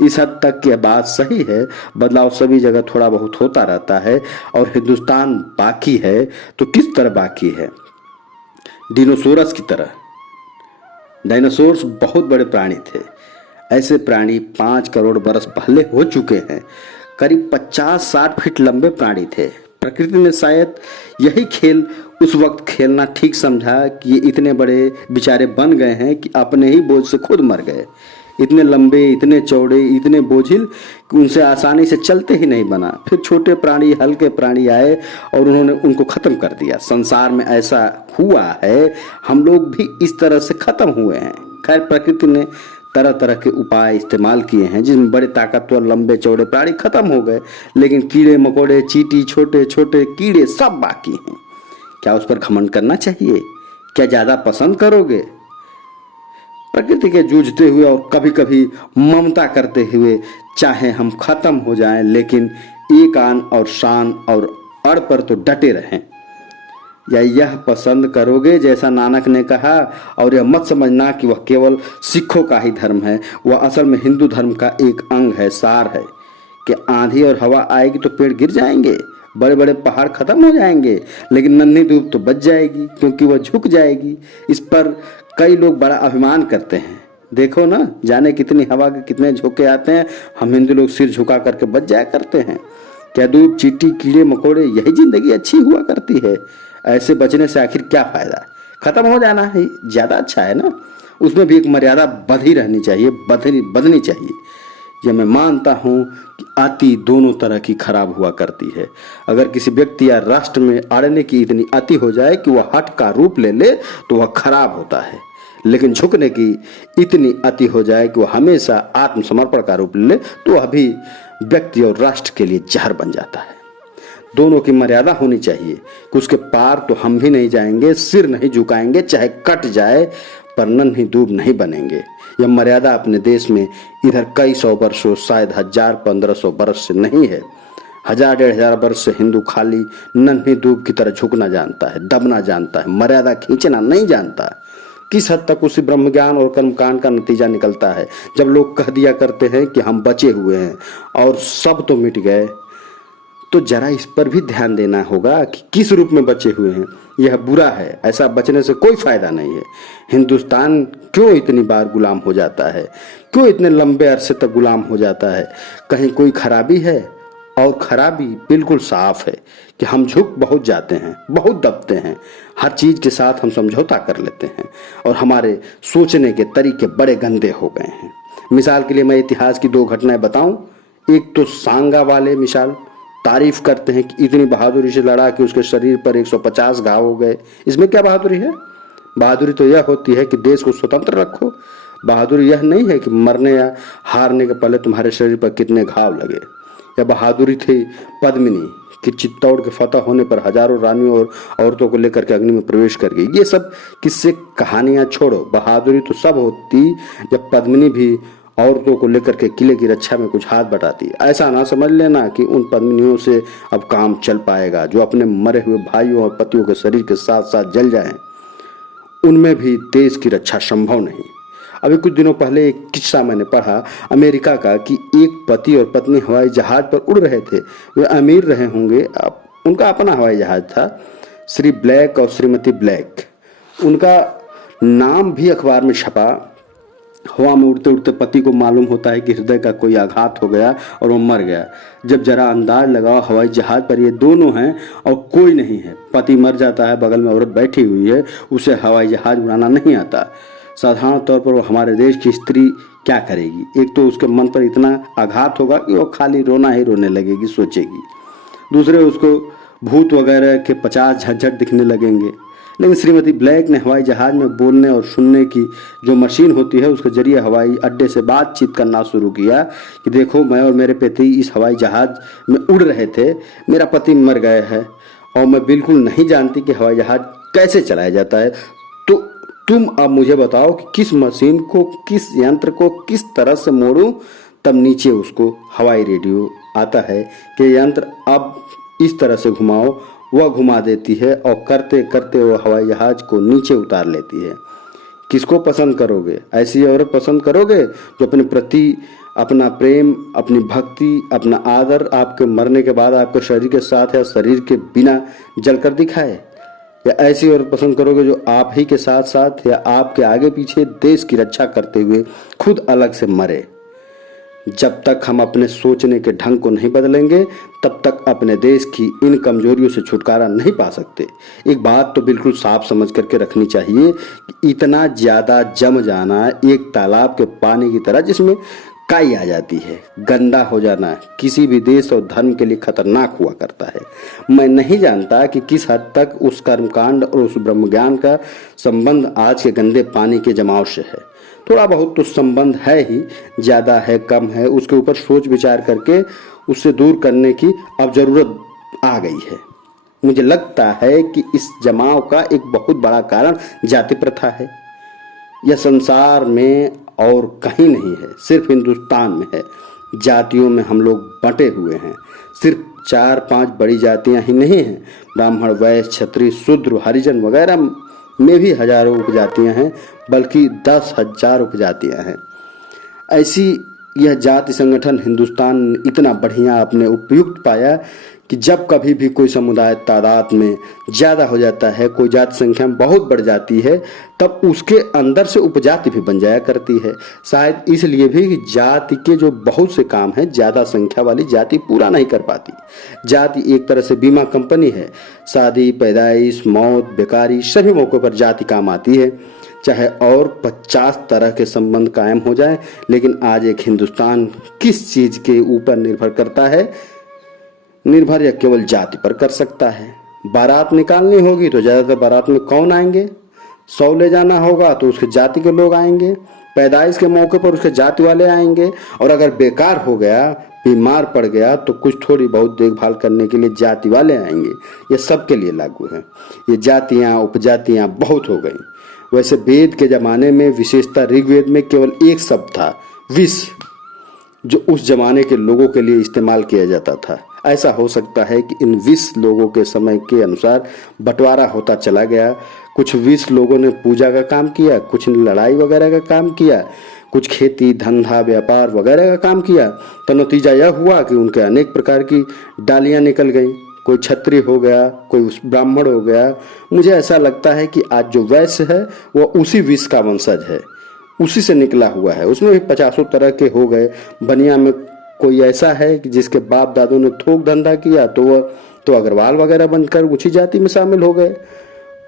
इस हद तक यह बात सही है, बदलाव सभी जगह थोड़ा बहुत होता रहता है। और हिंदुस्तान बाकी है तो किस तरह बाकी है? डिनोसोरस की तरह। डायनासोर्स बहुत बड़े प्राणी थे। ऐसे प्राणी 5 करोड़ बरस पहले हो चुके हैं। करीब 50-60 फीट लंबे प्राणी थे। प्रकृति ने शायद यही खेल उस वक्त खेलना ठीक समझा कि ये इतने बड़े बेचारे बन गए हैं कि अपने ही बोझ से खुद मर गए। इतने लंबे, इतने चौड़े, इतने बोझिल कि उनसे आसानी से चलते ही नहीं बना। फिर छोटे प्राणी, हल्के प्राणी आए और उन्होंने उनको खत्म कर दिया। संसार में ऐसा हुआ है, हम लोग भी इस तरह से खत्म हुए हैं। खैर, प्रकृति ने तरह तरह के उपाय इस्तेमाल किए हैं जिसमें बड़े ताकतवर लंबे चौड़े प्राणी खत्म हो गए, लेकिन कीड़े मकोड़े, चींटी, छोटे छोटे कीड़े सब बाकी हैं। क्या उस पर घमंड करना चाहिए? क्या ज्यादा पसंद करोगे? प्रकृति के जूझते हुए और कभी कभी ममता करते हुए चाहे हम खत्म हो जाएं, लेकिन एक आन और शान और अड़ पर तो डटे रहें। या यह पसंद करोगे जैसा नानक ने कहा, और यह मत समझना कि वह केवल सिखों का ही धर्म है, वह असल में हिंदू धर्म का एक अंग है, सार है कि आंधी और हवा आएगी तो पेड़ गिर जाएंगे, बड़े बड़े पहाड़ खत्म हो जाएंगे, लेकिन नन्ही धूप तो बच जाएगी क्योंकि वह झुक जाएगी। इस पर कई लोग बड़ा अभिमान करते हैं। देखो ना, जाने कितनी हवा के कितने झोंके आते हैं, हम हिंदू लोग सिर झुका करके बच जाया करते हैं। क्या धूप, चींटी, कीड़े मकोड़े, यही जिंदगी अच्छी हुआ करती है? ऐसे बचने से आखिर क्या फायदा? खत्म हो जाना ही ज्यादा अच्छा है ना। उसमें भी एक मर्यादा बधी रहनी चाहिए, बदनी चाहिए। यह मैं मानता हूं कि अति दोनों तरह की खराब हुआ करती है। अगर किसी व्यक्ति या राष्ट्र में अड़ने की इतनी अति हो जाए कि वह हट का रूप ले ले तो वह खराब होता है, लेकिन झुकने की इतनी अति हो जाए कि वह हमेशा आत्मसमर्पण का रूप ले ले तो वह भी व्यक्ति और राष्ट्र के लिए जहर बन जाता है। दोनों की मर्यादा होनी चाहिए कि उसके पार तो हम भी नहीं जाएंगे, सिर नहीं झुकाएंगे, चाहे कट जाए, पर नन्ही दूब नहीं बनेंगे। यह मर्यादा अपने देश में इधर कई सौ वर्षों, शायद 1000-1500 वर्ष से नहीं है। 1000-1500 वर्ष से हिंदू खाली नन्ही दूब की तरह झुकना जानता है, दबना जानता है, मर्यादा खींचना नहीं जानता। किस हद तक उसी ब्रह्म ज्ञान और कर्मकांड का नतीजा निकलता है जब लोग कह दिया करते हैं कि हम बचे हुए हैं और सब तो मिट गए। तो जरा इस पर भी ध्यान देना होगा कि किस रूप में बचे हुए हैं। यह बुरा है, ऐसा बचने से कोई फायदा नहीं है। हिंदुस्तान क्यों इतनी बार गुलाम हो जाता है? क्यों इतने लंबे अरसे तक गुलाम हो जाता है? कहीं कोई खराबी है? और खराबी बिल्कुल साफ है कि हम झुक बहुत जाते हैं, बहुत दबते हैं, हर चीज के साथ हम समझौता कर लेते हैं और हमारे सोचने के तरीके बड़े गंदे हो गए हैं। मिसाल के लिए मैं इतिहास की 2 घटनाएं बताऊं। एक तो सांगा वाले मिसाल तारीफ करते हैं कि इतनी बहादुरी से लड़ा कि उसके शरीर पर 150 घाव हो गए। इसमें क्या बहादुरी है? बहादुरी तो यह होती है कि देश को स्वतंत्र रखो। बहादुरी यह नहीं है कि मरने या हारने के पहले तुम्हारे शरीर पर कितने घाव लगे। यह बहादुरी थी पद्मिनी कि चित्तौड़ के फतह होने पर हजारों रानियों और औरतों को लेकर के अग्नि में प्रवेश कर गई। ये सब किस्से कहानियां छोड़ो, बहादुरी तो सब होती जब पद्मिनी भी औरतों को लेकर के किले की रक्षा में कुछ हाथ बटाती। ऐसा ना समझ लेना कि उन पद्मिनियों से अब काम चल पाएगा जो अपने मरे हुए भाइयों और पतियों के शरीर के साथ साथ जल जाएं। उनमें भी देश की रक्षा संभव नहीं। अभी कुछ दिनों पहले एक किस्सा मैंने पढ़ा अमेरिका का कि एक पति और पत्नी हवाई जहाज पर उड़ रहे थे। वे अमीर रहे होंगे, उनका अपना हवाई जहाज था। श्री ब्लैक और श्रीमती ब्लैक, उनका नाम भी अखबार में छपा। हवा में उड़ते उड़ते पति को मालूम होता है कि हृदय का कोई आघात हो गया और वो मर गया। जब जरा अंदाज लगाओ हवाई जहाज पर ये दोनों हैं और कोई नहीं है। पति मर जाता है, बगल में औरत बैठी हुई है, उसे हवाई जहाज उड़ाना नहीं आता। साधारण तौर पर वो हमारे देश की स्त्री क्या करेगी? एक तो उसके मन पर इतना आघात होगा कि वो खाली रोना ही रोने लगेगी, सोचेगी। दूसरे, उसको भूत वगैरह के 50 झटझट दिखने लगेंगे। लेकिन श्रीमती ब्लैक ने हवाई जहाज में बोलने और सुनने की जो मशीन होती है उसके जरिए हवाई अड्डे से बातचीत करना शुरू किया कि देखो, मैं और मेरे पति इस हवाई जहाज में उड़ रहे थे, मेरा पति मर गया है और मैं बिल्कुल नहीं जानती कि हवाई जहाज कैसे चलाया जाता है। तो तुम अब मुझे बताओ कि किस मशीन को, किस यंत्र को किस तरह से मोड़ूं। तब नीचे उसको हवाई रेडियो आता है कि यंत्र अब इस तरह से घुमाओ, वह घुमा देती है और करते करते वह हवाई जहाज को नीचे उतार लेती है। किसको पसंद करोगे? ऐसी औरत पसंद करोगे जो अपने प्रति अपना प्रेम, अपनी भक्ति, अपना आदर आपके मरने के बाद आपके शरीर के साथ या शरीर के बिना जलकर दिखाए? या ऐसी औरत पसंद करोगे जो आप ही के साथ साथ या आपके आगे पीछे देश की रक्षा करते हुए खुद अलग से मरे? जब तक हम अपने सोचने के ढंग को नहीं बदलेंगे तब तक अपने देश की इन कमजोरियों से छुटकारा नहीं पा सकते। एक बात तो बिल्कुल साफ समझ करके रखनी चाहिए कि इतना ज्यादा जम जाना एक तालाब के पानी की तरह जिसमें काई आ जाती है, गंदा हो जाना किसी भी देश और धर्म के लिए खतरनाक हुआ करता है। मैं नहीं जानता कि किस हद तक उस कर्मकांड और उस ब्रह्म ज्ञान का संबंध आज के गंदे पानी के जमाव से है। थोड़ा बहुत तो संबंध है ही, ज्यादा है कम है, उसके ऊपर सोच विचार करके उससे दूर करने की अब जरूरत आ गई है। मुझे लगता है कि इस जमाव का एक बहुत बड़ा कारण जाति प्रथा है। यह संसार में और कहीं नहीं है, सिर्फ हिंदुस्तान में है। जातियों में हम लोग बंटे हुए हैं। सिर्फ 4-5 बड़ी जातियां ही नहीं हैं, ब्राह्मण, वैश्य, क्षत्रिय, शूद्र, हरिजन वगैरह में भी हजारों उपजातियां हैं, बल्कि 10,000 उपजातियां हैं। ऐसी यह जाति संगठन हिंदुस्तान इतना बढ़िया अपने उपयुक्त पाया कि जब कभी भी कोई समुदाय तादाद में ज़्यादा हो जाता है, कोई जाति संख्या में बहुत बढ़ जाती है, तब उसके अंदर से उपजाति भी बन जाया करती है। शायद इसलिए भी कि जाति के जो बहुत से काम हैं ज़्यादा संख्या वाली जाति पूरा नहीं कर पाती। जाति एक तरह से बीमा कंपनी है। शादी, पैदाइश, मौत, बेकारी, सभी मौक़ों पर जाति काम आती है। चाहे और 50 तरह के संबंध कायम हो जाए, लेकिन आज एक हिंदुस्तान किस चीज़ के ऊपर निर्भर करता है? निर्भर या केवल जाति पर कर सकता है। बारात निकालनी होगी तो ज़्यादातर बारात में कौन आएंगे? 100 ले जाना होगा तो उसके जाति के लोग आएंगे। पैदाइश के मौके पर उसके जाति वाले आएंगे। और अगर बेकार हो गया, बीमार पड़ गया, तो कुछ थोड़ी बहुत देखभाल करने के लिए जाति वाले आएंगे। ये सबके लिए लागू है। ये जातियाँ उपजातियाँ बहुत हो गई। वैसे वेद के ज़माने में, विशेषतः ऋग्वेद में, केवल एक शब्द था, विष, जो उस जमाने के लोगों के लिए इस्तेमाल किया जाता था। ऐसा हो सकता है कि इन 20 लोगों के समय के अनुसार बंटवारा होता चला गया। कुछ 20 लोगों ने पूजा का काम किया, कुछ ने लड़ाई वगैरह का काम किया, कुछ खेती, धंधा, व्यापार वगैरह का काम किया। तो नतीजा यह हुआ कि उनके अनेक प्रकार की डालियां निकल गईं। कोई क्षत्रिय हो गया, कोई ब्राह्मण हो गया। मुझे ऐसा लगता है कि आज जो वैश्य है वह उसी विष का वंशज है, उसी से निकला हुआ है। उसमें भी 50 तरह के हो गए। बनिया में कोई ऐसा है कि जिसके बाप दादों ने थोक धंधा किया तो वह तो अग्रवाल वगैरह बनकर उसी जाति में शामिल हो गए।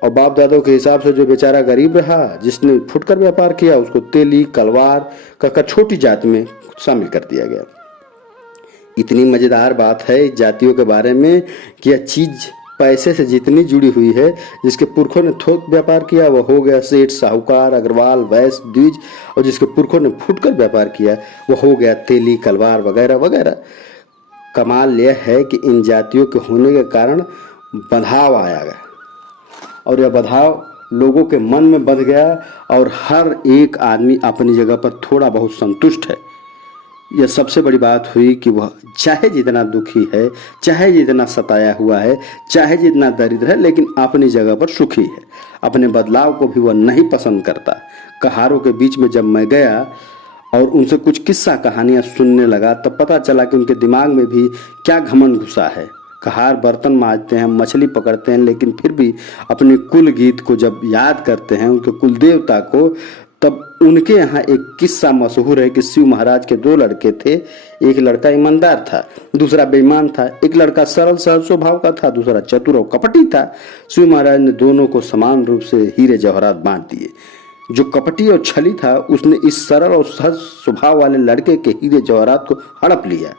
और बाप दादों के हिसाब से जो बेचारा गरीब रहा, जिसने फुटकर व्यापार किया, उसको तेली, कलवार कहकर छोटी जाति में शामिल कर दिया गया। इतनी मज़ेदार बात है जातियों के बारे में कि यह चीज़ पैसे से जितनी जुड़ी हुई है, जिसके पुरखों ने थोक व्यापार किया वह हो गया सेठ, साहूकार, अग्रवाल, वैश्य, द्विज, और जिसके पुरखों ने फुटकर व्यापार किया वह हो गया तेली, कलवार वगैरह वगैरह। कमाल यह है कि इन जातियों के होने के कारण बंधाव आया गया और यह बंधाव लोगों के मन में बंध गया और हर एक आदमी अपनी जगह पर थोड़ा बहुत संतुष्ट है। यह सबसे बड़ी बात हुई कि वह चाहे जितना दुखी है, चाहे जितना सताया हुआ है, चाहे जितना दरिद्र है, लेकिन अपनी जगह पर सुखी है। अपने बदलाव को भी वह नहीं पसंद करता। कहारों के बीच में जब मैं गया और उनसे कुछ किस्सा कहानियां सुनने लगा तब पता चला कि उनके दिमाग में भी क्या घमंड घुसा है। कहार बर्तन मांजते हैं, मछली पकड़ते हैं, लेकिन फिर भी अपने कुल गीत को जब याद करते हैं, उनके कुल देवता को, तब उनके यहाँ एक किस्सा मशहूर है कि शिव महाराज के 2 लड़के थे। एक लड़का ईमानदार था, दूसरा बेईमान था। एक लड़का सरल सहज स्वभाव का था, दूसरा चतुर और कपटी था। शिव महाराज ने दोनों को समान रूप से हीरे जवाहरात बांट दिए। जो कपटी और छली था उसने इस सरल और सहज स्वभाव वाले लड़के के हीरे जवाहरात को हड़प लिया।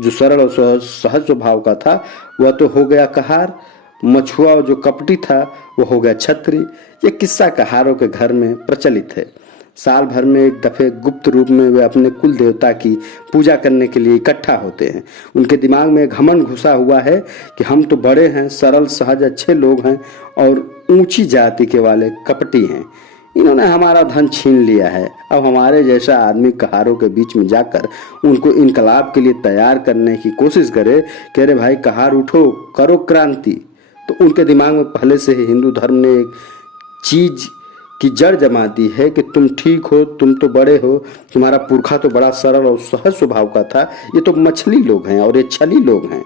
जो सरल और सहज स्वभाव का था वह तो हो गया कहार, मछुआ, और जो कपटी था वह हो गया छत्री। यह किस्सा कहारों के घर में प्रचलित है। साल भर में एक दफे गुप्त रूप में वे अपने कुल देवता की पूजा करने के लिए इकट्ठा होते हैं। उनके दिमाग में घमंड घुसा हुआ है कि हम तो बड़े हैं, सरल सहज अच्छे लोग हैं और ऊंची जाति के वाले कपटी हैं। इन्होंने हमारा धन छीन लिया है। अब हमारे जैसा आदमी कहारों के बीच में जाकर उनको इनकलाब के लिए तैयार करने की कोशिश करे कि अरे भाई कहार उठो, करो क्रांति, तो उनके दिमाग में पहले से ही हिंदू धर्म ने एक चीज की जड़ जमा दी है कि तुम ठीक हो, तुम तो बड़े हो, तुम्हारा पुरखा तो बड़ा सरल और सहज स्वभाव का था, ये तो मछली लोग हैं और ये छली लोग हैं।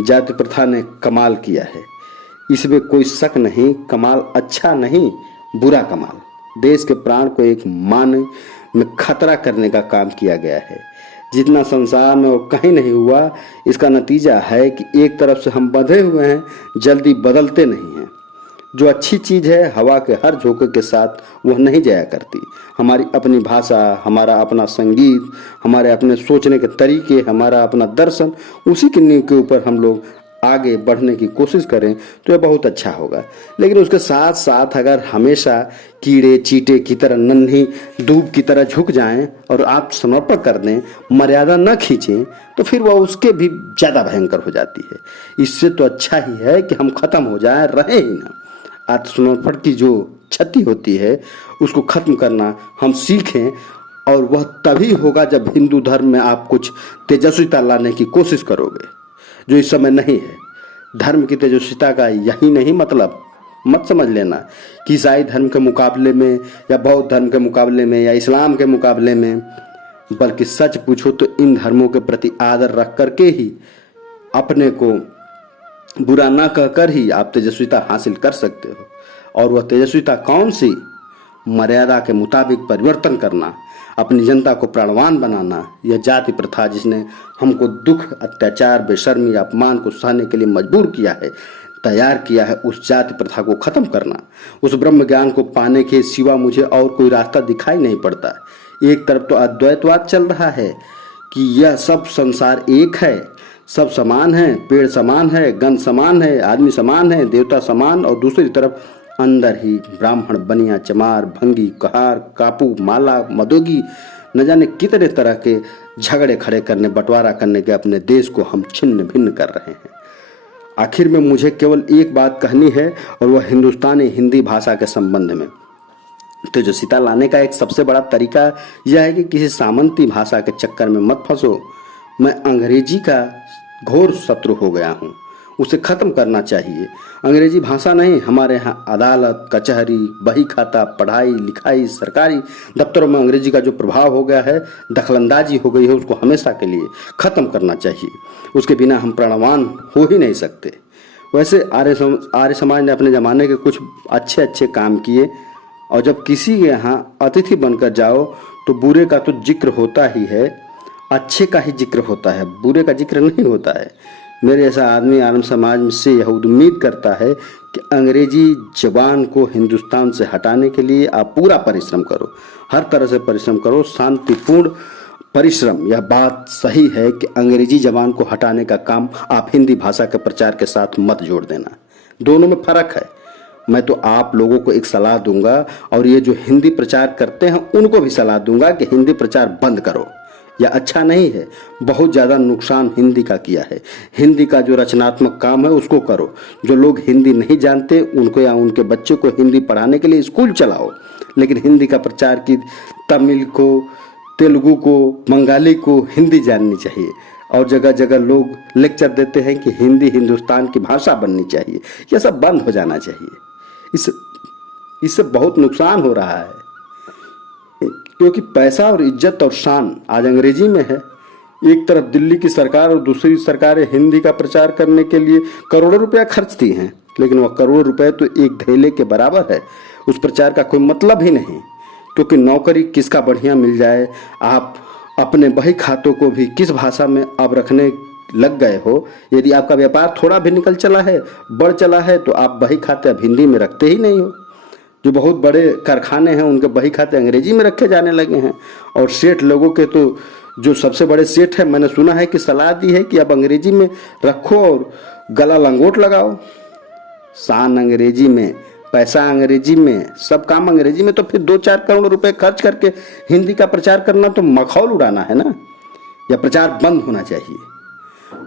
जाति प्रथा ने कमाल किया है, इसमें कोई शक नहीं। कमाल अच्छा नहीं, बुरा कमाल। देश के प्राण को एक मान में खतरा करने का काम किया गया है, जितना संसार में और कहीं नहीं हुआ। इसका नतीजा है कि एक तरफ से हम बंधे हुए हैं, जल्दी बदलते नहीं हैं। जो अच्छी चीज़ है हवा के हर झोंके के साथ वह नहीं जाया करती। हमारी अपनी भाषा, हमारा अपना संगीत, हमारे अपने सोचने के तरीके, हमारा अपना दर्शन, उसी की नींव के ऊपर हम लोग आगे बढ़ने की कोशिश करें तो यह बहुत अच्छा होगा। लेकिन उसके साथ साथ अगर हमेशा कीड़े चीटे की तरह, नन्ही दूब की तरह झुक जाएं और आप समर्पण कर दें, मर्यादा न खींचें, तो फिर वह उसके भी ज़्यादा भयंकर हो जाती है। इससे तो अच्छा ही है कि हम खत्म हो जाएं, रहें ही ना। आत्मसमर्पण की जो क्षति होती है उसको खत्म करना हम सीखें, और वह तभी होगा जब हिंदू धर्म में आप कुछ तेजस्विता लाने की कोशिश करोगे, जो इस समय नहीं है। धर्म की तेजस्विता का यही नहीं मतलब मत समझ लेना कि ईसाई धर्म के मुकाबले में या बौद्ध धर्म के मुकाबले में या इस्लाम के मुकाबले में, बल्कि सच पूछो तो इन धर्मों के प्रति आदर रख करके ही, अपने को बुरा ना कहकर ही आप तेजस्विता हासिल कर सकते हो। और वह तेजस्विता कौन सी? मर्यादा के मुताबिक परिवर्तन करना, अपनी जनता को प्राणवान बनाना। यह जाति प्रथा जिसने हमको दुख, अत्याचार, बेशर्मी, अपमान को सहने के लिए मजबूर किया है, तैयार किया है, उस जाति प्रथा को खत्म करना। उस ब्रह्म ज्ञान को पाने के सिवा मुझे और कोई रास्ता दिखाई नहीं पड़ता। एक तरफ तो अद्वैतवाद चल रहा है कि यह सब संसार एक है, सब समान है, पेड़ समान है, गंध समान है, आदमी समान है, देवता समान, और दूसरी तरफ अंदर ही ब्राह्मण, बनिया, चमार, भंगी, कहार, कापू, माला, मदोगी, न जाने कितने तरह के झगड़े खड़े करने, बंटवारा करने के अपने देश को हम छिन्न भिन्न कर रहे हैं। आखिर में मुझे केवल एक बात कहनी है, और वह हिंदुस्तानी हिंदी भाषा के संबंध में। तेजस्विता लाने का एक सबसे बड़ा तरीका यह है कि किसी सामंती भाषा के चक्कर में मत फंसो। मैं अंग्रेजी का घोर शत्रु हो गया हूँ, उसे खत्म करना चाहिए। अंग्रेजी भाषा नहीं, हमारे यहाँ अदालत, कचहरी, बही खाता, पढ़ाई लिखाई, सरकारी दफ्तरों में अंग्रेजी का जो प्रभाव हो गया है, दखलंदाजी हो गई है, उसको हमेशा के लिए खत्म करना चाहिए। उसके बिना हम प्राणवान हो ही नहीं सकते। वैसे आर्य समाज ने अपने ज़माने के कुछ अच्छे अच्छे काम किए, और जब किसी के यहाँ अतिथि बनकर जाओ तो बुरे का तो जिक्र होता ही है, अच्छे का ही जिक्र होता है, बुरे का जिक्र नहीं होता है। मेरे जैसा आदमी आर्य समाज से यह उम्मीद करता है कि अंग्रेजी जबान को हिंदुस्तान से हटाने के लिए आप पूरा परिश्रम करो, हर तरह से परिश्रम करो, शांतिपूर्ण परिश्रम। यह बात सही है कि अंग्रेजी जबान को हटाने का काम आप हिंदी भाषा के प्रचार के साथ मत जोड़ देना, दोनों में फर्क है। मैं तो आप लोगों को एक सलाह दूंगा और ये जो हिंदी प्रचार करते हैं उनको भी सलाह दूंगा कि हिंदी प्रचार बंद करो। यह अच्छा नहीं है, बहुत ज़्यादा नुकसान हिंदी का किया है। हिंदी का जो रचनात्मक काम है उसको करो। जो लोग हिंदी नहीं जानते उनको या उनके बच्चों को हिंदी पढ़ाने के लिए स्कूल चलाओ, लेकिन हिंदी का प्रचार की तमिल को, तेलुगु को, बंगाली को हिंदी जाननी चाहिए। और जगह जगह लोग लेक्चर देते हैं कि हिंदी हिंदुस्तान की भाषा बननी चाहिए। यह सब बंद हो जाना चाहिए। इससे बहुत नुकसान हो रहा है, क्योंकि पैसा और इज्जत और शान आज अंग्रेजी में है। एक तरफ दिल्ली की सरकार और दूसरी सरकारें हिंदी का प्रचार करने के लिए करोड़ों रुपया खर्चती हैं, लेकिन वह करोड़ों रुपए तो एक ढेले के बराबर है। उस प्रचार का कोई मतलब ही नहीं, क्योंकि नौकरी किसका बढ़िया मिल जाए। आप अपने बही खातों को भी किस भाषा में अब रखने लग गए हो। यदि आपका व्यापार थोड़ा भी निकल चला है, बढ़ चला है, तो आप बही खाते अब हिंदी में रखते ही नहीं हो। जो बहुत बड़े कारखाने हैं उनके बही खाते अंग्रेजी में रखे जाने लगे हैं। और सेठ लोगों के तो जो सबसे बड़े सेठ हैं, मैंने सुना है कि सलाह दी है कि अब अंग्रेजी में रखो और गला लंगोट लगाओ। शान अंग्रेजी में, पैसा अंग्रेजी में, सब काम अंग्रेजी में, तो फिर 2-4 करोड़ रुपए खर्च करके हिंदी का प्रचार करना तो मखौल उड़ाना है ना। यह प्रचार बंद होना चाहिए।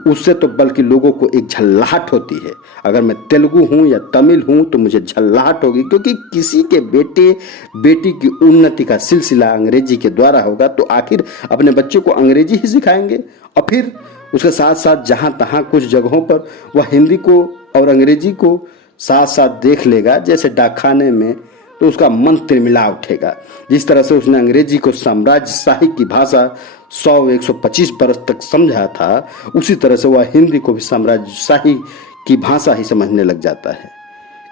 उससे तो बल्कि लोगों को एक झल्लाहट होती है। अगर मैं तेलुगु हूँ या तमिल हूँ तो मुझे झल्लाहट होगी, क्योंकि किसी के बेटे बेटी की उन्नति का सिलसिला अंग्रेजी के द्वारा होगा, तो आखिर अपने बच्चों को अंग्रेजी ही सिखाएंगे। और फिर उसके साथ साथ जहाँ तहाँ कुछ जगहों पर वह हिंदी को और अंग्रेजी को साथ साथ देख लेगा, जैसे डाकखाने में, तो उसका मन तिलमिला उठेगा। जिस तरह से उसने अंग्रेजी को साम्राज्यशाही की भाषा 100-125 बरस तक समझा था, उसी तरह से वह हिंदी को भी साम्राज्यशाही की भाषा ही समझने लग जाता है।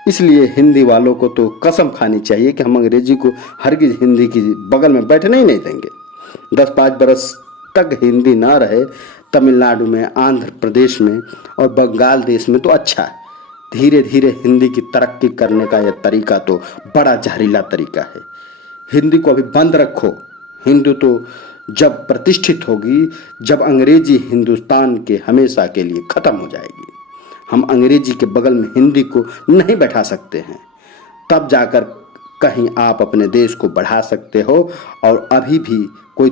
इसलिए हिंदी वालों को तो कसम खानी चाहिए कि हम अंग्रेजी को हरगिज हिंदी की बगल में बैठने ही नहीं देंगे। 10-5 बरस तक हिंदी ना रहे तमिलनाडु में, आंध्र प्रदेश में और बंगाल देश में तो अच्छा है। धीरे धीरे हिंदी की तरक्की करने का यह तरीका तो बड़ा जहरीला तरीका है। हिंदी को अभी बंद रखो। हिंदी तो जब प्रतिष्ठित होगी, जब अंग्रेजी हिंदुस्तान के हमेशा के लिए खत्म हो जाएगी। हम अंग्रेजी के बगल में हिंदी को नहीं बैठा सकते हैं, तब जाकर कहीं आप अपने देश को बढ़ा सकते हो। और अभी भी कोई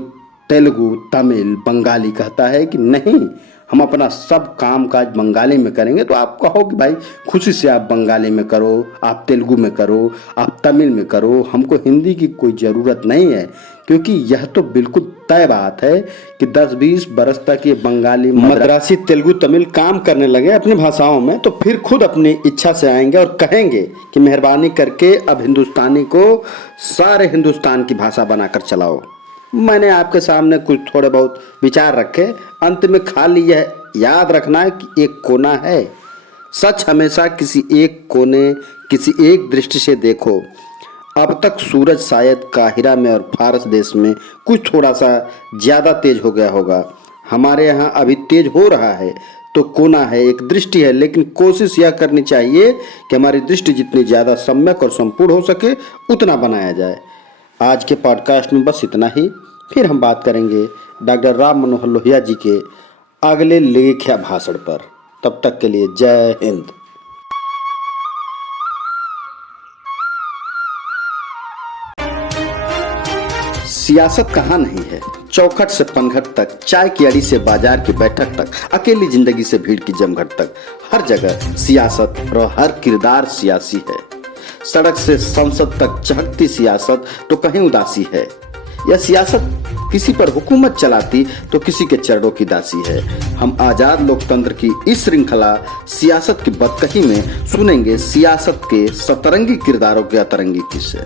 तेलुगु, तमिल, बंगाली कहता है कि नहीं, हम अपना सब काम काज बंगाली में करेंगे, तो आप कहो कि भाई खुशी से आप बंगाली में करो, आप तेलुगु में करो, आप तमिल में करो, हमको हिंदी की कोई ज़रूरत नहीं है। क्योंकि यह तो बिल्कुल तय बात है कि 10-20 बरस तक ये बंगाली, मद्रासी, तेलुगु, तमिल काम करने लगे अपनी भाषाओं में, तो फिर खुद अपनी इच्छा से आएंगे और कहेंगे कि मेहरबानी करके अब हिंदुस्तानी को सारे हिंदुस्तान की भाषा बनाकर चलाओ। मैंने आपके सामने कुछ थोड़े बहुत विचार रखे। अंत में खाली यह याद रखना है कि एक कोना है। सच हमेशा किसी एक कोने, किसी एक दृष्टि से देखो। अब तक सूरज शायद काहिरा में और फारस देश में कुछ थोड़ा सा ज़्यादा तेज हो गया होगा। हमारे यहाँ अभी तेज हो रहा है, तो कोना है, एक दृष्टि है। लेकिन कोशिश यह करनी चाहिए कि हमारी दृष्टि जितनी ज़्यादा सम्यक और संपूर्ण हो सके उतना बनाया जाए। आज के पॉडकास्ट में बस इतना ही। फिर हम बात करेंगे डॉक्टर राम मनोहर लोहिया जी के अगले लेख या भाषण पर। तब तक के लिए जय हिंद। सियासत कहाँ नहीं है। चौखट से पनघट तक, चाय की अड़ी से बाजार की बैठक तक, अकेली जिंदगी से भीड़ की जमघट तक, हर जगह सियासत और हर किरदार सियासी है। सड़क से संसद तक चहकती सियासत तो कहीं उदासी है। यह सियासत किसी पर हुकूमत चलाती तो किसी के चरणों की दासी है। हम आजाद लोकतंत्र की इस श्रृंखला सियासत की बदकही में सुनेंगे सियासत के सतरंगी किरदारों के अतरंगी किस्से।